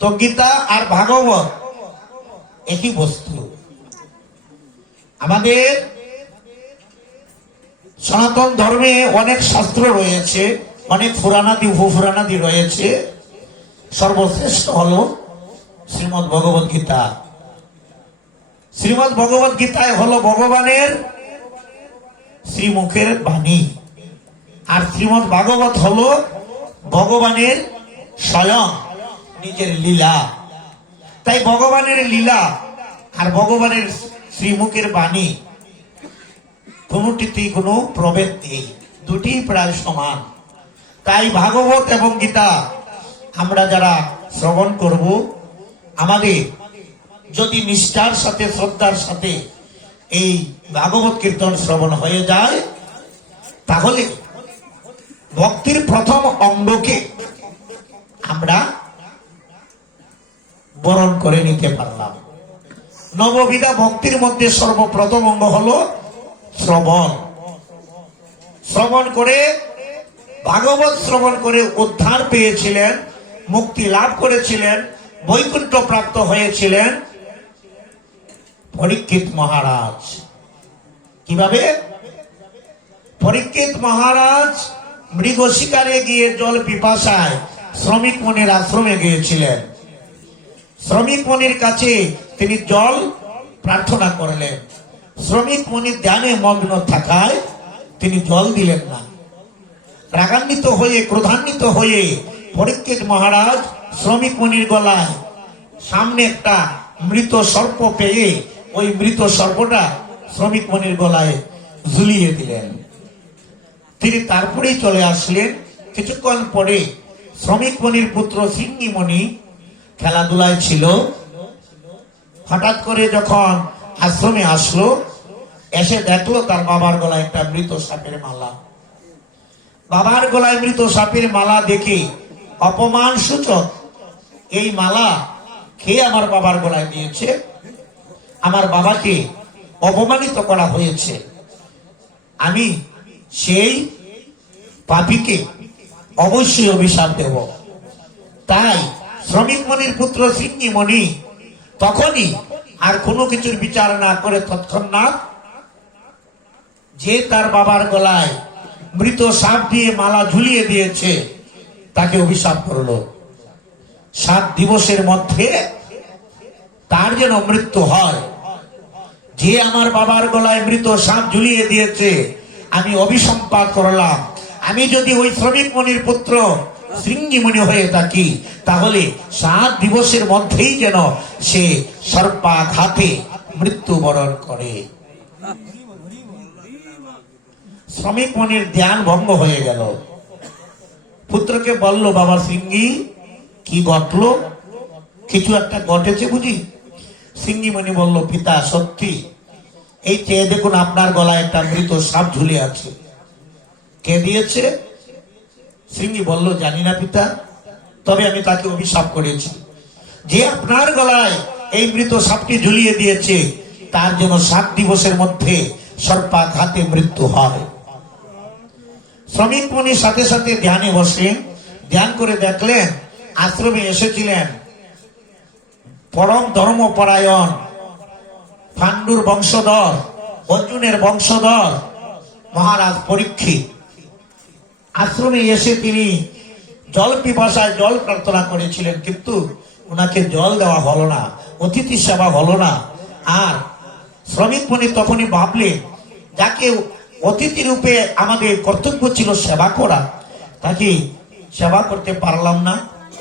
তো গীতা আর ভাগবত একই বস্তু। আমাদের সনাতন ধর্মে অনেক শাস্ত্র রয়েছে, অনেক পুরাণাদি উপপুরাণাদি রয়েছে। সর্বশ্রেষ্ঠ হলো শ্রীমদ ভগবত গীতা। শ্রীমদ ভগবত গীতায় হলো ভগবানের শ্রীমুখের বাণী, আর শ্রীমদ ভাগবত হলো ভগবানের স্বয়ং নিজের লীলা। তাই ভগবানের লীলা আর ভগবানের শ্রীমুখের বাণী কোনটিতেই কোনো প্রভেদ নেই, দুটি প্রায় সমান। তাই ভাগবত এবং গীতা আমরা যারা শ্রবণ করব, আমাদের যদি নিষ্ঠার সাথে শ্রদ্ধার সাথে এই ভাগবত কীর্তন শ্রবণ হয়ে যায়, তাহলে ভক্তির প্রথম অঙ্গকে আমরা বরণ করে নিতে পারলাম। নববিধা ভক্তির মধ্যে সর্বপ্রথম অঙ্গ হলো শ্রবণ। শ্রবণ করে ভাগবত শ্রবণ করে উদ্ধার পেয়েছিলেন, মুক্তি লাভ করেছিলেন, বৈকুণ্ঠ প্রাপ্ত হয়েছিলেন পরীক্ষিত মহারাজ। কিভাবে? পরীক্ষিত মহারাজ মৃগ শিকারে গিয়ে জল পিপাসায় শ্রমিক মুনির আশ্রমে গিয়েছিলেন। শ্রমিক মুনির কাছে তিনি জল প্রার্থনা করলেন। শ্রমিক মুনি ধ্যানে মগ্ন থাকায় তিনি জল দিলেন না। রাগান্বিত হয়ে, ক্রোধান্বিত হয়ে পরীক্ষিত মহারাজ শ্রমিক মুনির গলায় সামনে একটা মৃত সর্প পেয়ে ওই মৃত সর্পটা শ্রমিক মুনির গলায় ঝুলিয়ে দিলেন। তিনি তারপরেই চলে আসলেন। কিছুক্ষণ পরে শ্রমিক মুনির পুত্র সিঙ্গি মুনি খেলাধুলায় ছিল। হঠাৎ করে যখন আশ্রমে আসলো, এসে দেখলো তার বাবার গলায় একটা মৃত সাপের মালা। বাবার গলায় মৃত সাপের মালা দেখে অপমান সূচক এই মালা খেয়ে আমার বাবার গলায় দিয়েছে, আমার বাবাকে অপমানিত করা হয়েছে, আমি সেই পাপীকে অবশ্যই অভিশাপ দেব। তাই শ্রমিক মনির পুত্র সিঙ্গি মণি তখনই আর কোনো কিছুর বিচার না করে তৎক্ষণাৎ যে তার বাবার গলায় মৃত সাপ দিয়ে মালা ঝুলিয়ে দিয়েছে তাকে অভিশাপ করলো। 7 দিবসের মধ্যে তার যেন মৃত্যু হয়। যে আমার বাবার গলায় মৃত সাপ ঝুলিয়ে দিয়েছে আমি অভিসম্পাত করলাম। আমি যদি ওই শ্রমিক মনির পুত্র শৃঙ্গি মুনি হয়ে থাকি, তাহলে 7 দিবসের মধ্যেই যেন সে সর্পাঘাতে মৃত্যুবরণ করে। শ্রমিক মনির ধ্যান ভঙ্গ হয়ে গেল। পুত্রকে বলল, বাবা শৃঙ্গি, কি ঘটলো? কিছু একটা ঘটেছে বুঝি? শৃঙ্গি মুনি বলল, পিতা সত্যি, এই চেয়ে দেখুন আপনার গলায় একটা মৃত সাপ ঝুলে আছে। কে দিয়েছে? শৃঙ্গি বলল, জানি না পিতা, তবে আমি তাকে অভিশাপ করেছি যে আপনার গলায় এই মৃত সাপটি ঝুলিয়ে দিয়েছে তার যেন 7 দিবসের মধ্যে সর্পাঘাতে মৃত্যু হয়। শ্রমিক মুনি সাথে সাথে ধ্যানে বসলেন। ধ্যান করে দেখলেন আশ্রমে এসেছিলেন পরম ধর্মপরায়ণ পাণ্ডুর বংশধর, অর্জুনের বংশধর মহারাজ পরীক্ষিত। আশ্রমে এসে তিনি জল পিপাসায় জল প্রার্থনা করেছিলেন, কিন্তু ওনাকে জল দেওয়া হলো না, অতিথি সেবা হলো না। আর শ্রমিক মুনি তখনই ভাবলেন, যাকে অতিথি রূপে আমাদের কর্তব্য ছিল সেবা করা, তাকে সেবা করতে পারলাম না।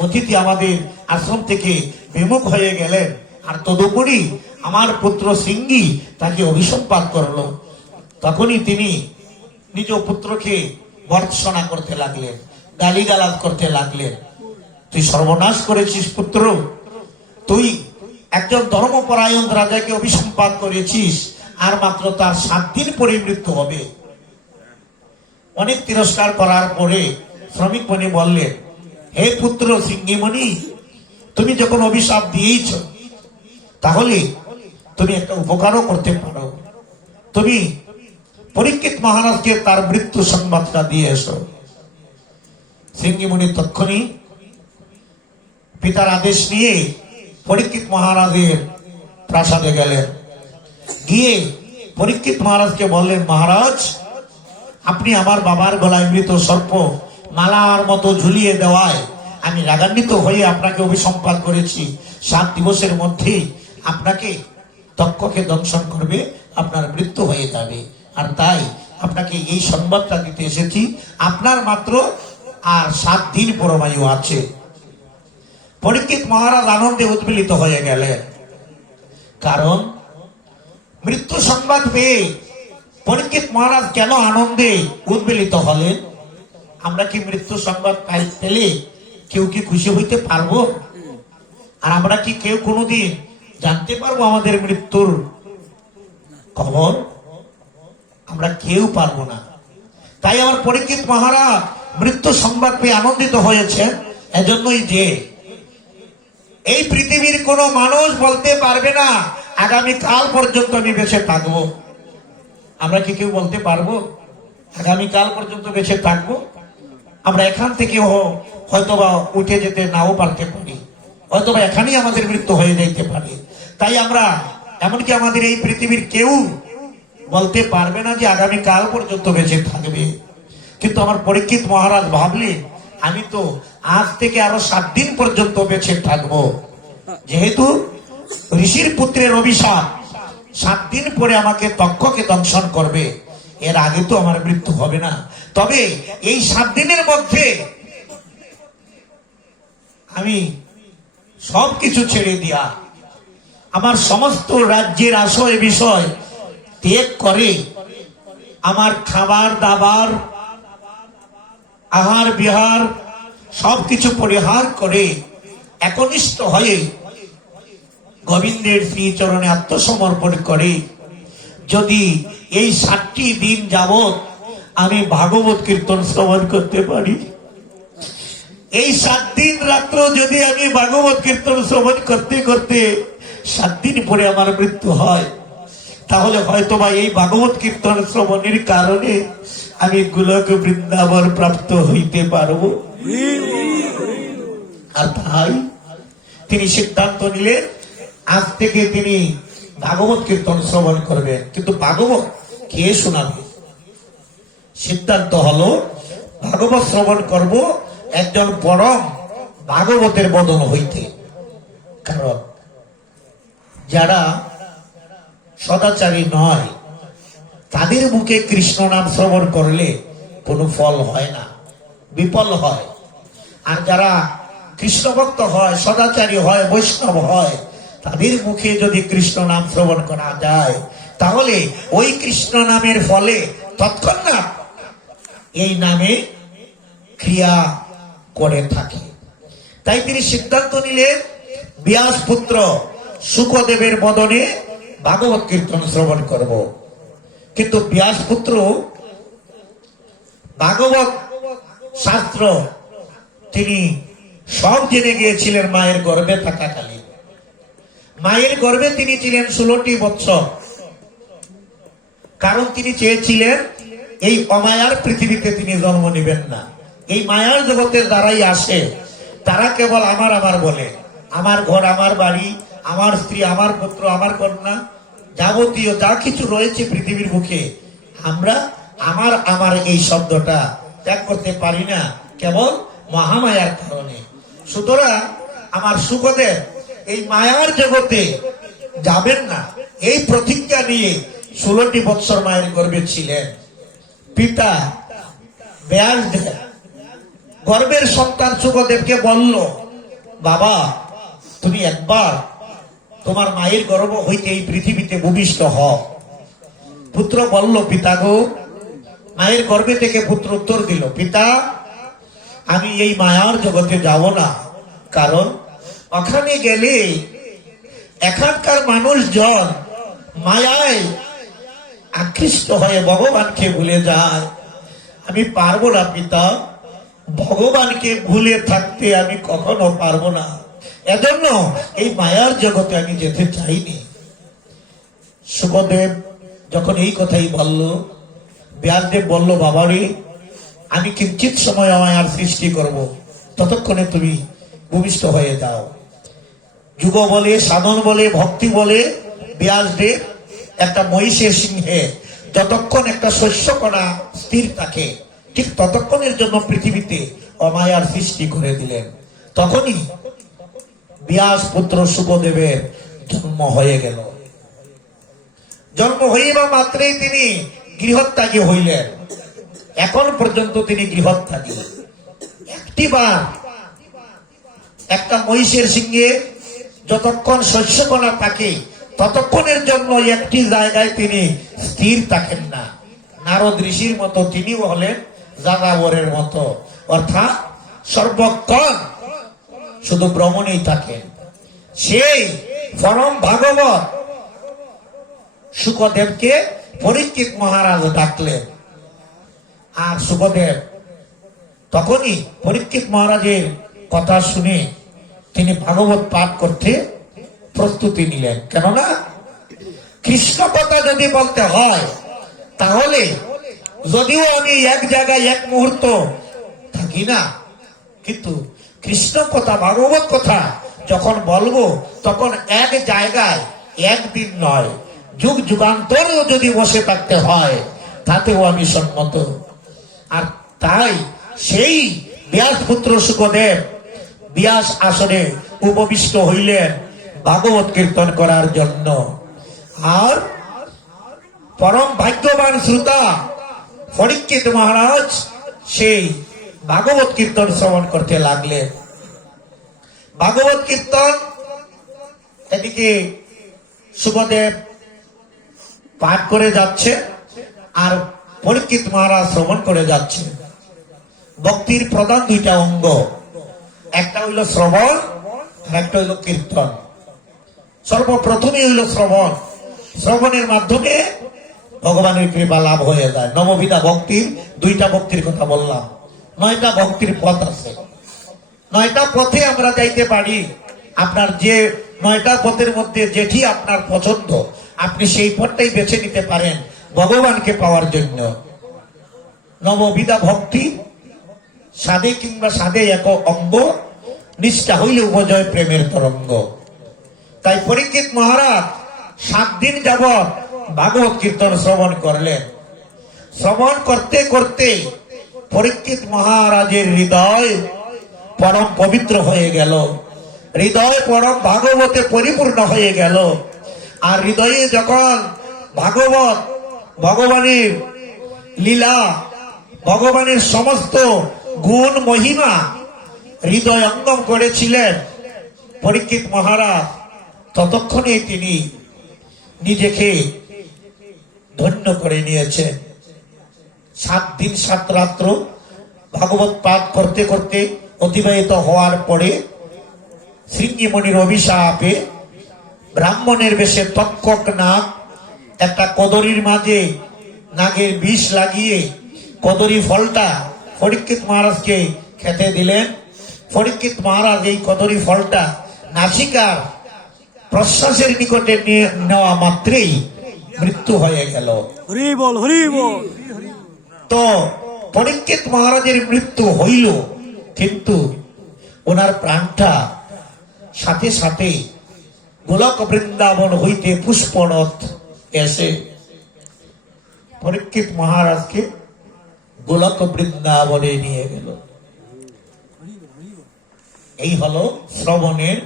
অতিথি আমাদের আশ্রম থেকে বিমুখ হয়ে গেলেন, আর তদুপরি আমার পুত্র সিঙ্গি তাকে অভিসম্পাত করলো। তখনই তিনি নিজ পুত্রকে ভর্ৎসনা করতে লাগলেন, গালিগালাজ করতে লাগলেন। তুই সর্বনাশ করেছিস পুত্র, তুই একজন ধর্মপরায়ণ রাজাকে অভিসম্পাত করেছিস, আর মাত্র তার 7 দিন পরে মৃত্যু হবে। অনেক তিরস্কার করার পরে শ্রমিক মুনি বললেন, হে পুত্র সিঙ্গি মুনি, তুমি যখন অভিশাপ দিয়েছ, তাহলে তুমি একটা উপকারও করতে পারো। তুমি পরীক্ষিত মহারাজকে তার মৃত্যু সংবাদটা দিয়ে এসো। সিঙ্গি মুনি তৎক্ষণি পিতার আদেশ নিয়ে পরীক্ষিত মহারাজের প্রাসাদে গেলেন। গিয়ে পরীক্ষিত মহারাজকে বললেন, মহারাজ, আপনি আমার বাবার গলায় মৃত সর্প মালার মতো ঝুলিয়ে দেওয়ায় আমি রাগান্বিত হয়ে আপনাকে অভিসম্পাদ করেছি। 7 দিবসের মধ্যে আপনাকে তক্ষকে দংশন করবে, আপনার মৃত্যু হয়ে যাবে। আর তাই আপনাকে এই সংবাদটা দিতে এসেছি। আপনার মাত্র আর 7 দিন পরমায়ু আছে। পরীক্ষিত মহারাজ আনন্দে উদ্বেলিত হয়ে গেলেন, কারণ মৃত্যু সংবাদ পেয়ে পরীক্ষিত মহারাজ কেন আনন্দে উদ্বেলিত হলেন? আমরা কি মৃত্যু সংবাদ পেলে কেউ কি খুশি হইতে পারবো? আর আমরা কি কেউ কোনোদিন জানতে পারবো আমাদের মৃত্যুর খবর? আমরা কেউ পারবো না। তাই আমার পরীক্ষিত মহারাজ মৃত্যু সংবাদ পেয়ে আনন্দিত হয়েছেন। এজন্যই যে এই পৃথিবীর কোন মানুষ বলতে পারবে না আগামী কাল পর্যন্ত আমি বেঁচে থাকবো। আমরা কি কেউ বলতে পারবো আগামী কাল পর্যন্ত বেঁচে থাকবো? আমরা এখান থেকে হয়তোবা উঠে যেতে নাও পারতে পারি, হয়তোবা এখানেই আমাদের মৃত্যু হয়ে যাইতে পারে। তাই আমরা এমনকি আমাদের এই পৃথিবীর কেউ বলতে পারবে না যে আগামী কাল পর্যন্ত বেঁচে থাকবে। কিন্তু আমার পরীক্ষিত মহারাজ ভাবলেন, আমি তো আজ থেকে আরো 7 দিন পর্যন্ত বেঁচে থাকবো। যেহেতু ঋষির পুত্রের অভিশাপ, 7 দিন পরে আমাকে তক্ষকে দংশন করবে, এর আগে তো আমার মৃত্যু হবে না। তবে এই 7 দিনের মধ্যে আমি সবকিছু ছেড়ে দিয়া আমার সমস্ত রাজ্যের আশয় বিষয় ত্যাগ করে, আমার খাবার দাবার আহার বিহার সবকিছু পরিহার করে একনিষ্ঠ হয়ে গোবিন্দের শ্রীচরণে আত্মসমর্পণ করে যদি এই 7টি দিন যাবৎ আমি ভাগবত কীর্তন শ্রবণ করতে পারি, এই 7 দিন রাত্র যদি আমি ভাগবত কীর্তন শ্রবণ করতে করতে 7 দিন পরে আমার মৃত্যু হয়, তাহলে হয়তোবা এই ভাগবত কীর্তন শ্রবণের কারণে আমি গোলক বৃন্দাবন প্রাপ্ত হইতে পারবো। আর তাই তিনি সিদ্ধান্ত নিলেন, আজ থেকে তিনি ভাগবত কীর্তন শ্রবণ করবেন। কিন্তু ভাগবত কে শোনাবে? সিদ্ধান্ত হলো ভাগবত শ্রবণ করব একজন পরম ভাগবতের বদন হইতে। কারণ যারা সদাচারী নয় তাদের মুখে কৃষ্ণ নাম শ্রবণ করলে কোনো ফল হয় না, বিফল হয়। আর যারা কৃষ্ণ ভক্ত হয়, সদাচারী হয়, বৈষ্ণব হয়, তাদের মুখে যদি কৃষ্ণ নাম শ্রবণ করা যায় তাহলে ওই কৃষ্ণ নামের ফলে তৎক্ষণাৎ এই নামে ক্রিয়া করে থাকে। তাই তিনি সিদ্ধান্ত নিলেন ব্যাস পুত্র শুকদেবের বদনে ভাগবত কীর্তন শ্রবণ করব। কিন্তু ব্যাস পুত্র ভাগবত শাস্ত্র তিনি সব জেনে গিয়েছিলেন মায়ের গর্ভে থাকাকালীন। মায়ের গর্ভে তিনি ছিলেন 16টি বৎসর। কারণ তিনি চেয়েছিলেন এই অমায়ার পৃথিবীতে তিনি জন্ম নেবেন না। এই মায়ার জগতের দ্বারাই আসে, তারা কেবল আমার আমার বলে, আমার ঘর, আমার বাড়ি, আমার স্ত্রী, আমার পুত্র, আমার কন্যা, যাবতীয় যা কিছু রয়েছে পৃথিবীর মুখে, আমরা আমার আমার এই শব্দটা ত্যাগ করতে পারি না কেবল মহামায়ার কারণে। সুতরাং আমার শুকদেব এই মায়ার জগতে যাবেন না, এই প্রতিজ্ঞা নিয়ে 16টি বৎসর মায়ের গর্ভে ছিলেন। পিতা ব্যাসদেব গর্ভের সন্তান শুকদেবকে বলল, বাবা তুমি একবার তোমার মায়ের গর্ভ হইতে এই পৃথিবীতে ভূমিষ্ঠ হও। পুত্র বলল, পিতা গো। মায়ের গর্ভে থেকে পুত্র উত্তর দিল, পিতা আমি এই মায়ার জগতে যাব না। কারণ ওখানে গেলে এখানকার মানুষজন মায়ায় আকৃষ্ট হয়ে ভগবানকে ভুলে যায়। আমি পারবো না পিতা, ভগবানকে ভুলে থাকতে আমি কখনো পারবো না। এজন্য এই মায়ার জগতে আমি যেতে চাইনি। শুকদেব যখন এই কথাই বলল, ব্যাসদেব বলল, বাবারে আমি কিঞ্চিত সময় মায়ার সৃষ্টি করব, ততক্ষণে তুমি ভূমিষ্ঠ হয়ে যাও। যুগ বলে, সাধন বলে, ভক্তি বলে ব্যাসদেব একটা মহিষের সিংহে যতক্ষণ একটা শস্য কণা স্থির থাকে ঠিক ততক্ষণের জন্য পৃথিবীতে অমায়ার সৃষ্টি করে দিলেন। তখনই ব্যাস পুত্র শুকদেবের জন্ম হয়ে গেল। জন্ম হইবা মাত্রই তিনি গৃহত্যাগী হইলেন। এখন পর্যন্ত তিনি গৃহত্যাগী। একটিবার একটা মহিষের সিংহে যতক্ষণ শস্য কণা থাকে ততক্ষণের জন্য একটি জায়গায় তিনি স্থির থাকেন না। নারদ ঋষির মতো তিনিও হলেন যাযাবরের মতো, অর্থাৎ সর্বক্ষণ শুধু ভ্রমণেই থাকেন। সেই পরম ভাগবত শুকদেবকে পরীক্ষিত মহারাজ ডাকলেন। আর শুকদেব তখনই পরীক্ষিত মহারাজের কথা শুনে তিনি ভাগবত পাঠ করতে প্রস্তুতি নিলেন। কেননা কৃষ্ণ কথা যদি বলতে হয় তাহলে যদিও আমি এক জায়গায় এক মুহূর্ত থাকি না, কিন্তু কৃষ্ণ কথা ভাগবত কথা যখন বলবো তখন এক জায়গায় একদিন নয়, যুগ যুগান্তরেও যদি বসে থাকতে হয় তাতেও আমি সম্মত। আর তাই সেই ব্যাস পুত্র শুকদেব ব্যাস আসনে উপবিষ্ট হইলেন ভাগবত কীর্তন করার জন্য। আর পরম ভাগ্যবান শ্রোতা পরীক্ষিত মহারাজ সেই ভাগবত কীর্তন শ্রবণ করতে লাগলেন। ভাগবত কীর্তন এদিকে শুকদেব পাঠ করে যাচ্ছে আর পরীক্ষিত মহারাজ শ্রবণ করে যাচ্ছে। ভক্তির প্রধান দুইটা অঙ্গ, একটা হইল শ্রবণ আর একটা হইল কীর্তন। সর্বপ্রথমে হইল শ্রবণ। শ্রবণের মাধ্যমে ভগবানের কৃপা লাভ হয়ে যায়। নববিধা ভক্তির দুইটা ভক্তির কথা বললাম। 9টা ভক্তির পথ আছে। 9টা পথে আমরা যাইতে পারি। আপনার যে 9টা পথের মধ্যে যেটি আপনার পছন্দ আপনি সেই পথটাই বেছে নিতে পারেন ভগবানকে পাওয়ার জন্য। নববিধা ভক্তি সাধে কিংবা সাধে এক অঙ্গ, নিষ্ঠা হইলে উপজয় প্রেমের তরঙ্গ। তাই পরীক্ষিত মহারাজ 7 দিন যাবৎ ভাগবত কীর্তন শ্রবণ করলেন। শ্রবণ করতে করতে পরীক্ষিত মহারাজের হৃদয় পরম পবিত্র হয়ে গেল, হৃদয় পরম ভাগবতে পরিপূর্ণ হয়ে গেল। আর হৃদয়ে যখন ভাগবত, ভগবানের লীলা, ভগবানের সমস্ত গুণ মহিমা হৃদয় অঙ্গম করেছিলেন পরীক্ষিত মহারাজ, ততক্ষণে তিনি নিজেকে ধন্য করে নিয়েছেন। 7 দিন 7 রাত্র ভাগবত পাঠ করতে করতে অতিবাহিত হওয়ার পরে শৃঙ্গিমণির অভিশাপে ব্রাহ্মণের বেশে তক্ষক নাগ একটা কদরির মাঝে নাগের বিষ লাগিয়ে কদরি ফলটা পরীক্ষিত মহারাজকে খেতে দিলেন। পরীক্ষিত মহারাজ এই কদরি ফলটা নাসিকার প্রশ্বাসের নিকটে নেওয়া মাত্রেই মৃত্যু হয়ে গেল। হরি বল, হরি বল। তো পরীক্ষিত মহারাজের মৃত্যু হইল, কিন্তু ওনার প্রাণটা সাথে সাথে গোলক বৃন্দাবন হইতে পুষ্পরথ এসে পরীক্ষিত মহারাজকে গোলক বৃন্দাবনে নিয়ে গেল। এই হলো শ্রবণের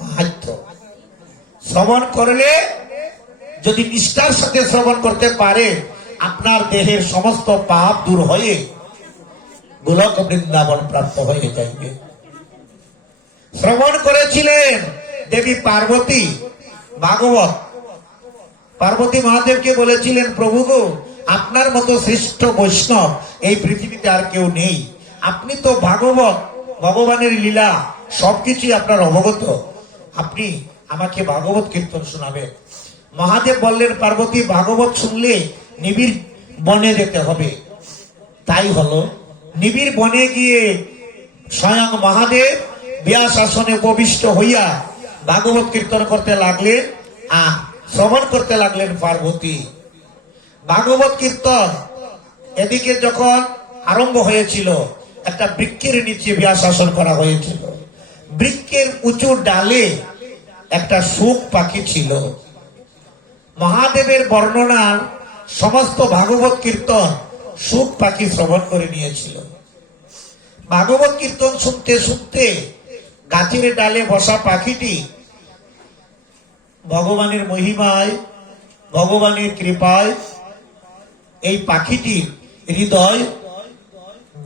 মাহাত্ম্য। শ্রবণ করলে যদি নিষ্ঠার সাথে শ্রবণ করতে পারে আপনার দেহের সমস্ত পাপ দূর হয়ে গোলক বৃন্দাবন প্রাপ্ত হয়ে যাইবে। শ্রবণ করেছিলেন দেবী পার্বতী ভাগবত। পার্বতী মহাদেবকে বলেছিলেন, প্রভু গো, আপনার মতো শ্রেষ্ঠ বৈষ্ণব এই পৃথিবীতে আর কেউ নেই। আপনি তো ভাগবত, ভগবানের লীলা সবকিছুই আপনার অবগত, আপনি আমাকে ভাগবত কীর্তন শোনাবেন। মহাদেব বললেন, পার্বতী, ভাগবত শুনলে নিবিড় বনে যেতে হবে। তাই হলো, নিবিড় বনে গিয়ে স্বয়ং মহাদেব ব্যাস আসনে উপবিষ্ট হইয়া ভাগবত কীর্তন করতে লাগলেন আর শ্রবণ করতে লাগলেন পার্বতী। ভাগবত কীর্তন এদিকে যখন আরম্ভ হয়েছিল, একটা বৃক্ষের নিচে ব্যাস আসন করা হয়েছিল। বৃক্ষের উঁচু ডালে একটা শুক পাখি ছিল। মহাদেবের বর্ণনার সমস্ত ভাগবত কীর্তন শুক পাখি শ্রবণ করে নিয়েছিল। ভাগবত কীর্তন শুনতে শুনতে গাছের ডালে বসা পাখিটি ভগবানের মহিমায়, ভগবানের কৃপায় এই পাখিটির হৃদয়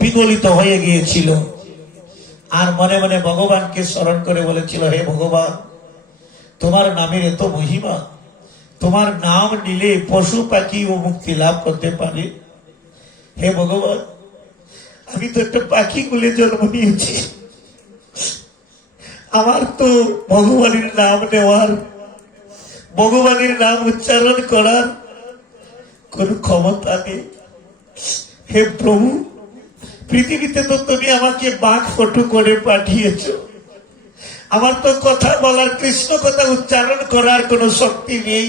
বিগলিত হয়ে গিয়েছিল। আর মনে মনে ভগবানকে স্মরণ করে বলেছিল, হে ভগবান, তোমার নামের এত মহিমা, তোমার নাম নিলে পশু পাখি ও মুক্তি লাভ করতে পারে। হে ভগবান, আমি তো একটা পাখি কুলে জন্ম নিয়েছি, আমার তো ভগবানের নাম নেওয়ার, ভগবানের নাম উচ্চারণ করার কোন ক্ষমতা নেই। হে প্রভু, পৃথিবীতে তো তুমি আমাকে বাঘ ফটো করে পাঠিয়েছ, আমার তো কথা বলার, কৃষ্ণ কথা উচ্চারণ করার কোনো শক্তি নেই,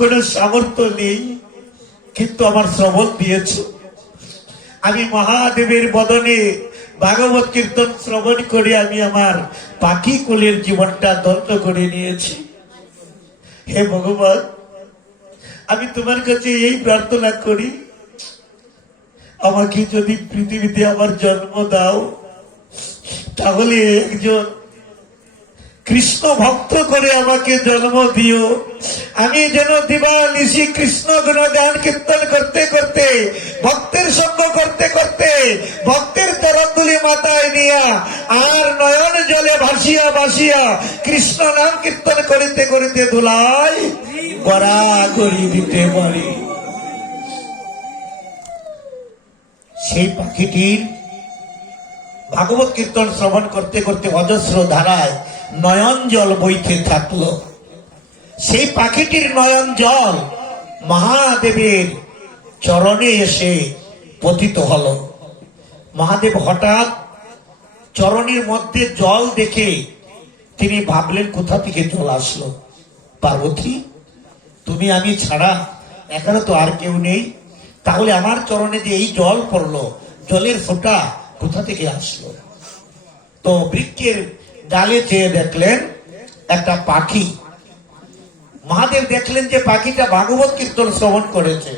কোনো সামর্থ্য নেই, কিন্তু আমার শ্রবণ দিয়েছ। আমি মহাদেবের বদনে ভাগবত কীর্তন শ্রবণ করে আমি আমার পাখি কুলের জীবনটা ধন্য করে নিয়েছি। হে ভগবান, আমি তোমার কাছে এই প্রার্থনা করি, আমাকে যদি পৃথিবীতে আমার জন্ম দাও, তাহলে একজন কৃষ্ণ ভক্ত করে আমাকে জন্ম দিও। আমি যেন দিবানিশি কৃষ্ণ গুণগান কীর্তন করতে করতে, ভক্তের সঙ্গ করতে করতে, ভক্তের চরণধুলি মাথায় নিয়া আর নয়ন জলে ভাসিয়া ভাসিয়া কৃষ্ণ নাম কীর্তন করিতে করিতে ধুলাই গড়া করি দিতে পারি। সেই পাখিটির ভাগবত কীর্তন শ্রবণ করতে করতে অজস্র ধারায় নয়ন জল বইতে থাকলো। সেই পাখিটির নয়ন জল মহাদেবের চরণে এসে পতিত হলো। মহাদেব হঠাৎ চরণের মধ্যে জল দেখে তিনি ভাবলেন, কোথা থেকে জল আসলো? পার্বতী, তুমি আমি ছাড়া এখানে তো আর কেউ নেই, তাহলে আমার চরণে যে এই জল পড়লো, জলের ফোঁটা কোথা থেকে আসলো? তো বৃক্ষের ডালে চেয়ে দেখলেন একটা পাখি। মহাদেব দেখলেন যে পাখিটা ভাগবত কীর্তন শ্রবণ করেছে,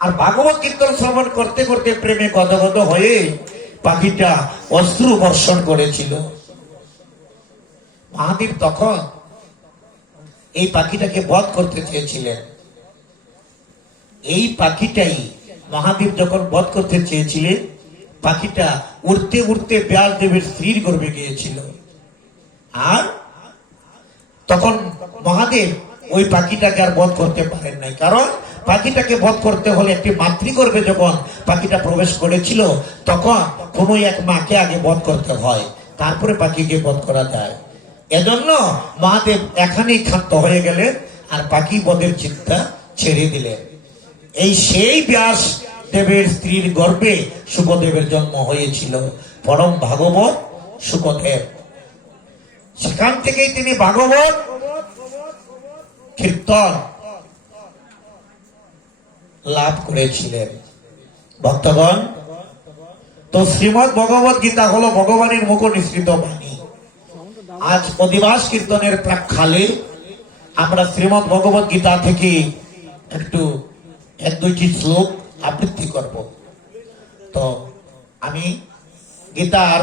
আর ভাগবত কীর্তন শ্রবণ করতে করতে প্রেমে গদগদ হয়ে পাখিটা অশ্রু বর্ষণ করেছিল। মহাদেব তখন এই পাখিটাকে বধ করতে চেয়েছিলেন। এই পাখিটাই মহাদেব যখন বধ করতে চেয়েছিলেন, পাখিটা উড়তে উড়তে ব্যাসদেবের স্ত্রীর গর্ভে গিয়েছিল। আর তখন মহাদেব ওই পাখিটাকে আর বধ করতে পারেন নাই, কারণ পাখিটাকে বধ করতে হলে একটি মাতৃগর্ভে যখন পাখিটা প্রবেশ করেছিল, তখন কোন এক মাকে আগে বধ করতে হয়, তারপরে পাখিকে বধ করা যায়। এজন্য মহাদেব এখানেই ক্ষান্ত হয়ে গেলেন আর পাখি বধের চিন্তা ছেড়ে দিলেন। এই সেই ব্যাস দেবের স্ত্রীর গর্ভে শুকদেবের জন্ম হয়েছিল, পরম ভাগবত শুকদেব। সেখান থেকেই তিনি ভাগবত কীর্তন লাভ করেছিলেন। ভক্তগণ, তো শ্রীমদ ভগবত গীতা হলো ভগবানের মুখ নিঃসৃত বাণী। আজ অধিবাস কীর্তনের প্রাক্কালে আমরা শ্রীমদ ভগবত গীতা থেকে একটু এক দুইটি শ্লোক আবৃত্তি করব। তো আমি গীতার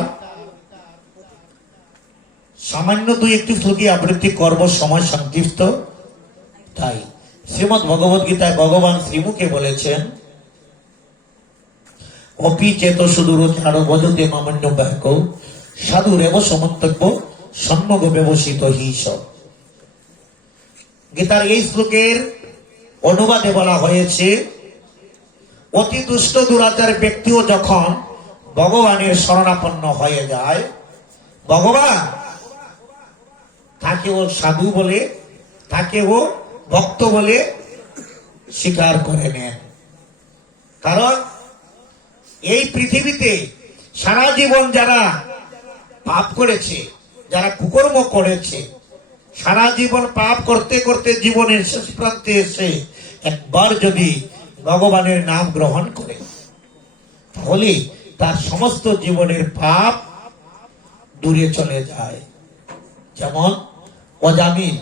সামান্য দুই একটি শ্লোকই আবৃত্তি করব, সময় সংক্ষিপ্ত তাই। শ্রীমদ ভগবত গীতায় ভগবান শ্রীমুখে বলেছেন, অপি চেত সুদূর ছাড়ো বজতে মামান্য ব্যাক সাধু রেব সমন্তব্য সম্যগ ব্যবসিত হিস। গীতার এই শ্লোকের অনুবাদে বলা হয়েছে, অতি দুষ্ট দুরাচার ব্যক্তিও যখন ভগবানের শরণাপন্ন হয়ে যায়, ভগবান তাকেও সাধু বলে, তাকেও ভক্ত বলে স্বীকার করে নেন। কারণ এই পৃথিবীতে সারা জীবন যারা পাপ করেছে, যারা কুকর্ম করেছে, সারা জীবন পাপ করতে করতে জীবনের শেষ প্রান্তে এসে একবার যদি ভগবানের নাম গ্রহণ করে, তাহলে তার সমস্ত জীবনের পাপ দূরে চলে যায়। যেমন অজামিল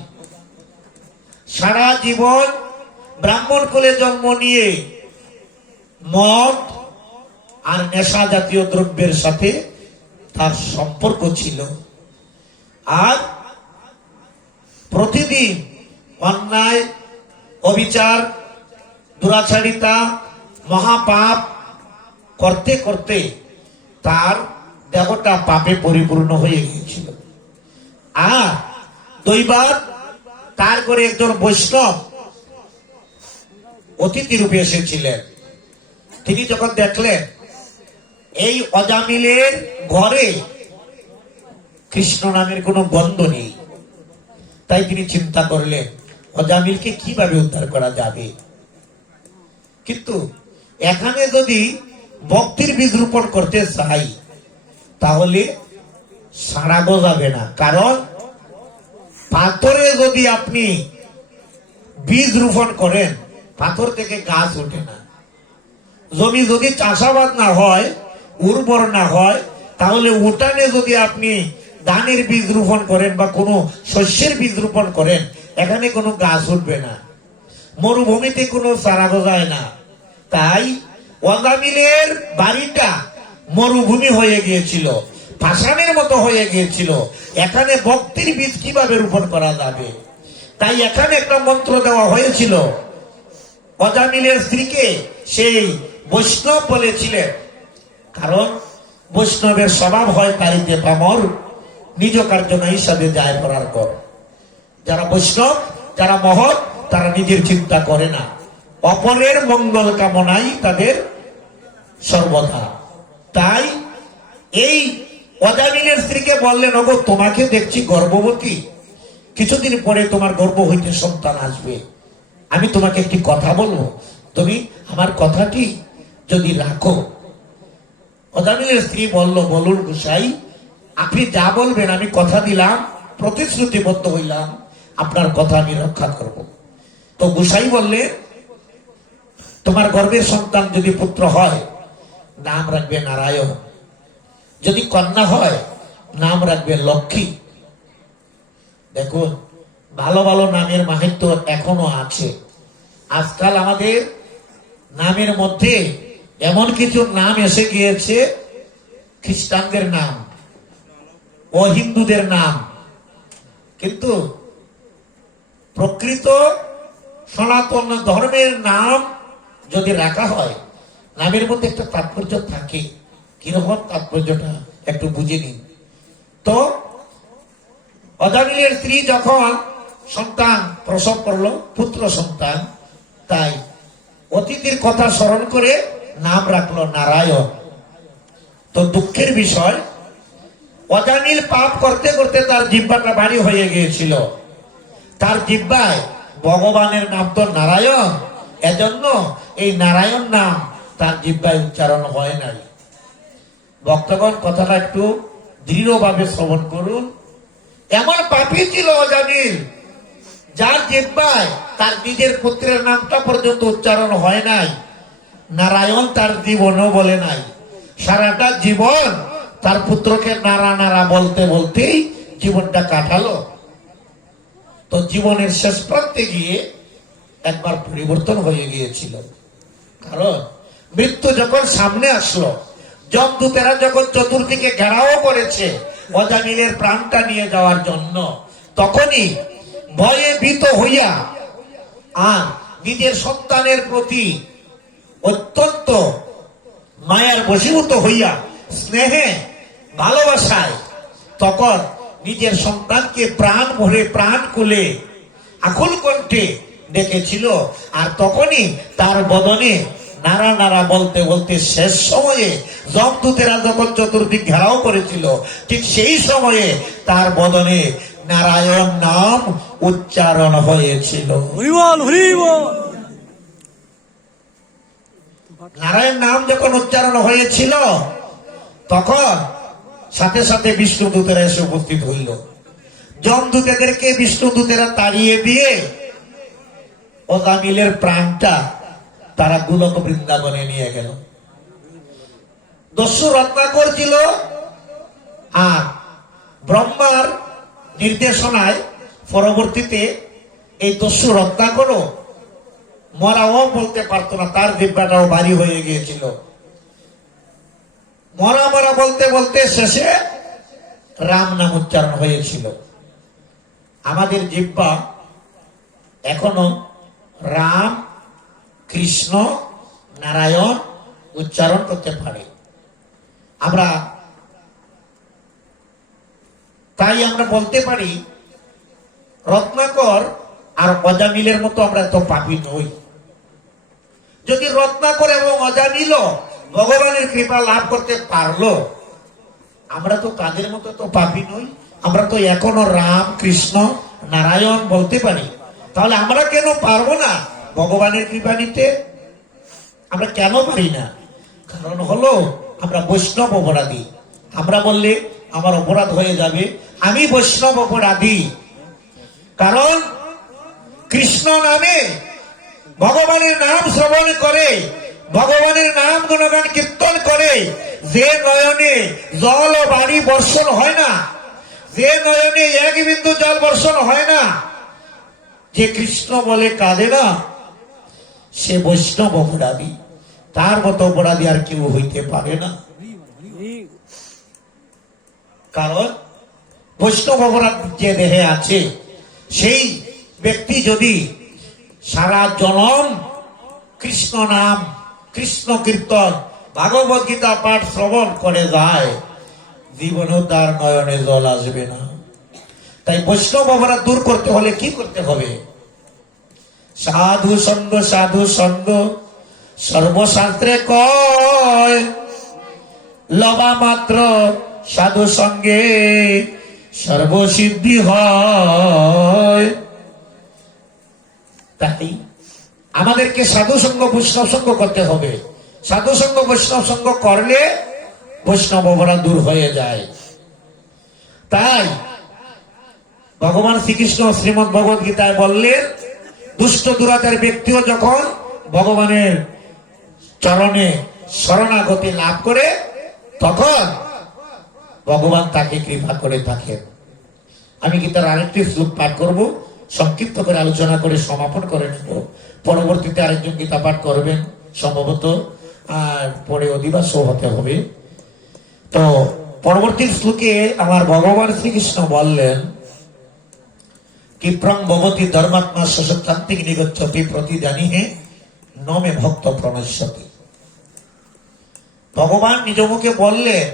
সারা জীবন ব্রাহ্মণ কুলে জন্ম নিয়ে মদ আর নেশা জাতীয় দ্রব্যের সাথে তার সম্পর্ক ছিল, আর প্রতিদিন অন্যায়, অবিচার, দুরাচারিতা, মহাপাপ করতে করতে তার দেহটা পাপে পরিপূর্ণ হয়ে গিয়েছিল। আর দৈবাত তার করে একজন বৈষ্ণব অতিথি রূপে এসেছিলেন। তিনি যখন দেখলেন এই অজামিলের ঘরে কৃষ্ণ নামের কোনো গন্ধ নেই, তাই তিনি চিন্তা করলেন অজামিলকে কিভাবে উদ্ধার করা যাবে। কিন্তু এখানে যদি ভক্তির বীজ রোপণ করতে চাই তাহলে সাড়া গজাবে না, কারণ পাথরে যদি আপনি বীজ রোপণ করেন পাথর থেকে গাছ ওঠে না। জমি যদি চাষাবাদ না হয়, উর্বর না হয়, তাহলে উঠানে যদি আপনি ধানের বীজ রোপণ করেন বা কোনো শস্যের বীজ রোপণ করেন, এখানে কোনো গাছ উঠবে না। মরুভূমিতে কোনো চারা গজায় না। তাই অজামিলের বাড়িটা মরুভূমি হয়ে গিয়েছিল, পাষাণের মতো হয়ে গিয়েছিল। এখানে ভক্তির বীজ কিভাবে রোপণ করা যাবে? তাই এখানে একটা মন্ত্র দেওয়া হয়েছিল। অজামিলের স্ত্রীকে সেই বৈষ্ণব বলেছিলেন, কারণ বৈষ্ণবের স্বভাব হয় তারিতে পামর, নিজ কার্য না হিসাবে যায় করার কর। যারা বৈষ্ণব, যারা মহৎ, তারা নিজের চিন্তা করে না, অপরের মঙ্গল কামনাই তাদের সর্বদা। তাই এই অজামিলের স্ত্রীকে বললেন, ওগো তোমাকে দেখছি গর্ভবতী, কিছুদিন পরে তোমার গর্ভ হইতে সন্তান আসবে, আমি তোমাকে একটি কথা বলবো, তুমি আমার কথাটি যদি রাখো। অজামিলের স্ত্রী বলল, বলুন গোসাই, আপনি যা বলবেন আমি কথা দিলাম, প্রতিশ্রুতিবদ্ধ হইলাম, আপনার কথা আমি রক্ষা করব। তো গোসাই বললে, তোমার গর্ভের সন্তান যদি পুত্র হয় নাম রাখবে নারায়ণ, যদি কন্যা হয় নাম রাখবে লক্ষ্মী। দেখুন, ভালো ভালো নামের মাহাত্ম্য এখনো আছে। আজকাল আমাদের নামের মধ্যে এমন কিছু নাম এসে গিয়েছে, খ্রিস্টানদের নাম ও হিন্দুদের নাম, কিন্তু প্রকৃত সনাতন ধর্মের নাম যদি রাখা হয়, নামের মধ্যে একটা তাৎপর্য থাকে। কিরকম তাৎপর্যটা একটু বুঝে নিন তো। অজামিলের স্ত্রী যখন সন্তান প্রসব করলো, পুত্র সন্তান, তাই অতিথির কথা স্মরণ করে নাম রাখলো নারায়ণ। তো দুঃখের বিষয়, অজামিল পাপ করতে করতে তার জিহ্বাটা ভারী হয়ে গিয়েছিল। তার জিহ্বায় ভগবানের নাম তো নারায়ণ, এজন্য এই নারায়ণ নাম তার জিহ্বায় উচ্চারণ হয় নাই। ভক্তগণ, কথাটা একটু দৃঢ়ভাবে শ্রবণ করুন। এমন পাপী ছিল অজামিল, যার জিহ্বায় তার নিজের পুত্রের নামটা পর্যন্ত উচ্চারণ হয় নাই, নারায়ণ তার জীবনও বলে নাই। সারাটা জীবন তার পুত্রকে নারা নারা বলতে বলতেই জীবনটা কাটালো। তো জীবনের শেষ প্রান্তে গিয়ে একবার পরিবর্তন হয়ে গিয়েছিল, কারণ মৃত্যু যখন সামনে আসলো, যমদূতেরা যখন চতুর্দিকে ঘেরাও করেছে অজামিলের প্রাণটা নিয়ে যাওয়ার জন্য, তখনই ভয়ে ভীত হইয়া আর নিজের সন্তানের প্রতি অত্যন্ত মায়ার বশীভূত হইয়া, স্নেহে ভালোবাসায় তখন নিজের সন্তানকে প্রাণ ভরে প্রাণ খুলে আকুল কণ্ঠে ডেকেছিল। আর তখনই তার বদনে নারা নারা বলতে বলতে শেষ সময়ে যমদূতেরা যখন চতুর্দিক ঘেরাও করেছিল, ঠিক সেই সময়ে তার বদনে নারায়ণ নাম উচ্চারণ হয়েছিল। হরিবল হরিবল। নারায়ণ নাম যখন উচ্চারণ হয়েছিল, তখন সাথে সাথে বিষ্ণুদূতেরা এসে উপস্থিত হইল। যমদূতেদেরকে বিষ্ণুদূতেরা তাড়িয়ে দিয়ে অজামিলের প্রাণটা তারা গোলক বৃন্দাবনে নিয়ে গেল। দস্যু রত্নাকর ছিল, আর ব্রহ্মার নির্দেশনায় পরবর্তীতে এই দস্যু রত্নাকরও মরাও বলতে পারতো না, তার দিব্যাটাও ভারী হয়ে গিয়েছিল। মরা মরা বলতে বলতে শেষে রাম নাম উচ্চারণ হয়েছিল। আমাদের জিহ্বা এখনো রাম, কৃষ্ণ, নারায়ণ উচ্চারণ করতে পারে। আমরা তাই আমরা বলতে পারি রত্নাকর আর অজামিলের মতো আমরা এত পাপী নই। যদি রত্নাকর এবং অজামিল ভগবানের কৃপা লাভ করতে পারলো, আমরা তো তাদের মতো তো পাপী নই। আমরা তো এখনো রাম, কৃষ্ণ, নারায়ণ বলতে পারি। তাহলে আমরা কেন পারবো না ভগবানের কৃপা নিতে? আমরা কেন পারি না? কারণ হলো আমরা বৈষ্ণব অপরাধী। আমরা বললে আমার অপরাধ হয়ে যাবে, আমি বৈষ্ণব অপরাধী। কারণ কৃষ্ণ নামে ভগবানের নাম শ্রবণ করে, ভগবানের নাম গুণগান কীর্তন করে, যে নয়নে জল ও বাণী বর্ষণ হয় না, যে নয়নে এক বিন্দু জল বর্ষণ হয় না, যে কৃষ্ণ বলে কাঁদে না, সে বৈষ্ণব অপরাধী। তার মতো অপরাধী আর কেউ হইতে পারে না। কারণ বৈষ্ণব অপরাধ যে দেহে আছে, সেই ব্যক্তি যদি সারা জনম কৃষ্ণ নাম, কৃষ্ণ কীর্তন, ভাগবত গীতা পাঠ শ্রবণ করে যায়, জীবনেও তার নয়নে জল আসবে না। তাই বৈষ্ণব অপরাধ দূর করতে হলে কি করতে হবে? সাধু সঙ্গ, সাধু সঙ্গ সর্বশাস্ত্রে কয়, লবা মাত্র সাধু সঙ্গে সর্বসিদ্ধি হয়। তাই আমাদেরকে সাধু সঙ্গ, বৈষ্ণব সঙ্গ করতে হবে। সাধু সঙ্গ, বৈষ্ণব সঙ্গ করলে বৈষ্ণব অপরাধ দূর হয়ে যায়। তাই ভগবান শ্রীকৃষ্ণ শ্রীমদ্ ভগবত গীতায় বললেন, দুষ্ট দুরাচার ব্যক্তিও যখন ভগবানের চরণে শরণাগতি লাভ করে, তখন ভগবান তাকে কৃপা করে থাকেন। আমি গীতার আরেকটি শ্লোক পাঠ করব, সংক্ষিপ্ত করে আলোচনা করে সমাপন করে নেব। পরবর্তীতে আরেকজন গীতা পাঠ করবেন সম্ভবত, আর পরে অধিবাসও হতে হবে। তো পরবর্তী শ্লোকে আমার ভগবান শ্রীকৃষ্ণ বললেন, কিপ্রং ভবতি ধর্মাত্মা সশক্তান্তিক নিগচ্ছতি প্রতিদানী হে নমে ভক্ত প্রণশ্যতি। ভগবান নিজ মুখে বললেন,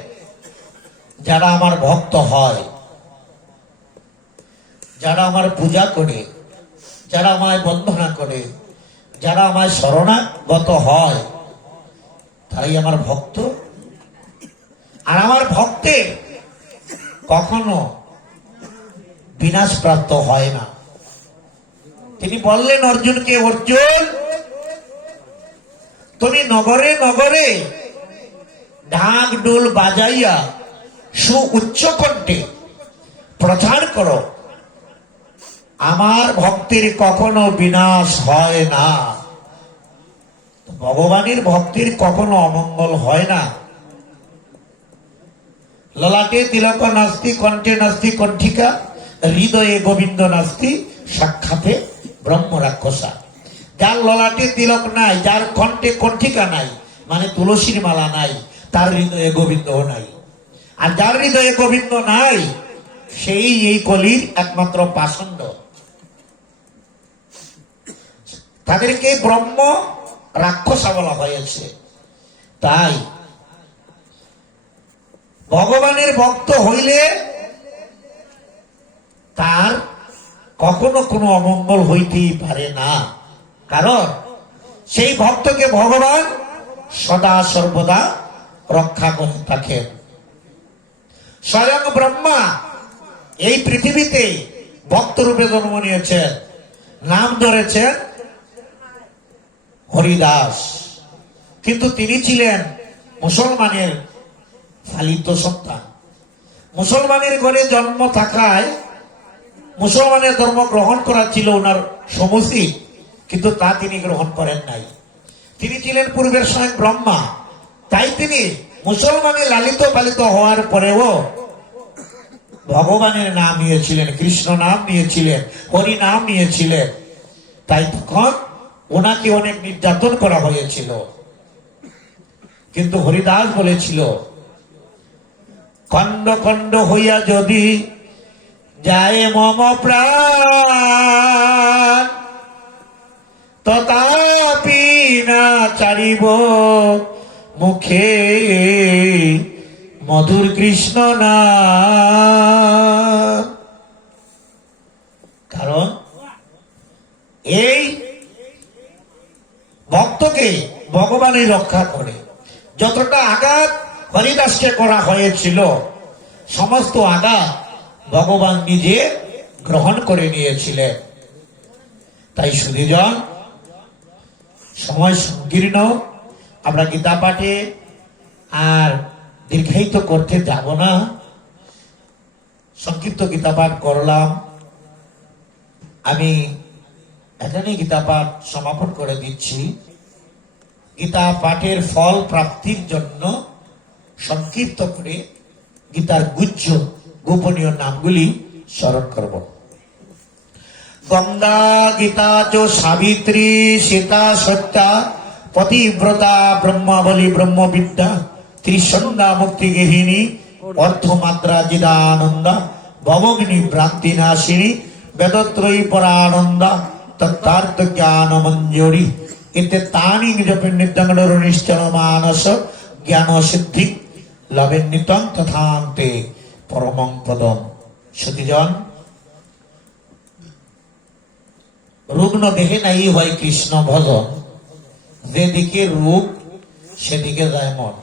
যারা আমার ভক্ত হয়, যারা আমার পূজা করে, যারা আমায় বন্দনা করে, যারা আমায় শরণাগত হয়, তারাই আমার ভক্ত। আর আমার ভক্তের কখনো বিনাশ প্রাপ্ত হয় না। তিনি বললেন অর্জুনকে, অর্জুন তুমি নগরে নগরে ঢাক ঢোল বাজাইয়া সুউচ্চ কণ্ঠে প্রচার করো, আমার ভক্তের কখনো বিনাশ হয় না। ভগবানের ভক্তির কখনো অমঙ্গল হয় না। ললাটে তিলক নাস্তি, কণ্ঠে নাস্তি কণ্ঠিকা, হৃদয়ে গোবিন্দ নাস্তি, সাক্ষাতে ব্রহ্ম রাক্ষসা। যার ললাটে তিলক নাই, যার কণ্ঠে কণ্ঠিকা নাই, মানে তুলসীর মালা নাই, তার হৃদয়ে গোবিন্দ নাই। আর যার হৃদয়ে গোবিন্দ নাই, সেই এই কলির একমাত্র পাষণ্ড। তাদেরকে ব্রহ্ম রাক্ষসা বলা হয়েছে। তাই ভগবানের ভক্ত হইলে তার কখনো কোনো অমঙ্গল হইতেই পারে না। কারণ সেই ভক্তকে ভগবান সদা সর্বদা রক্ষা করে থাকেন। স্বয়ং ব্রহ্মা এই পৃথিবীতে ভক্ত রূপে জন্ম নিয়েছেন, নাম ধরেছেন হরিদাস। কিন্তু তিনি ছিলেন মুসলমানের লালিত সন্তান। মুসলমানের ঘরে জন্ম থাকায় মুসলমানের ধর্ম গ্রহণ করা ছিল ওনার সমুচিত, কিন্তু তা তিনি গ্রহণ করেন নাই। তিনি ছিলেন পূর্বের স্বয়ং ব্রহ্মা, তাই তিনি মুসলমানে লালিত পালিত হওয়ার পরেও ভগবানের নাম নিয়েছিলেন, কৃষ্ণ নাম নিয়েছিলেন, হরি নাম নিয়েছিলেন। তাই তখন ওনাকে অনেক নির্যাতন করা হয়েছিল। কিন্তু হরিদাস বলেছিল, খণ্ড খণ্ড হইয়া যদি যায় মম প্রাণ, তথাপি না চারিব মুখে মধুর কৃষ্ণ নাম। কারণ এই ভক্তকে ভগবানই রক্ষা করে। যতটা আঘাত হরিদাসকে করা হয়েছিল, সমস্ত আঘাত ভগবান নিজে গ্রহণ করে নিয়েছিলেন। তাই সুধীজন, সময় সংকীর্ণ, আমরা গীতা পাঠে আর দীর্ঘায়িত করতে যাব না। সংক্ষিপ্ত গীতা পাঠ করলাম, আমি এখানে গীতা পাঠ সমাপন করে দিচ্ছি। গীতা পাঠের ফল প্রাপ্তির জন্য সংক্ষিপ্ত করে গীতার গুচ্ছ গোপনীয় নামগুলি স্মরণ করব। গঙ্গা, গীতা চ সাবিত্রী, সীতা, সত্যা, পতিব্রতা, ব্রহ্মাবলী, ব্রহ্মবিদ্যা, ত্রিসন্ধ্যা, মুক্তি গেহিনী, অর্থমাত্রা, জিদানন্দা, ভবগ্নি ভ্রান্তি নাশিনী, বেদত্রয়ী পরানন্দা, তত্তার্থ জ্ঞান মঞ্জুরি, এতে তানি নিজপে নিত্যঙ্গর নিশ্চল মানস জ্ঞান সিদ্ধি লবেন নিতং তথান্তে পরমং পদম। সতীজন, রুগ্ন দেহে নাই হয় কৃষ্ণ ভজন, যেদিকে রূপ সেদিকে যায় মন।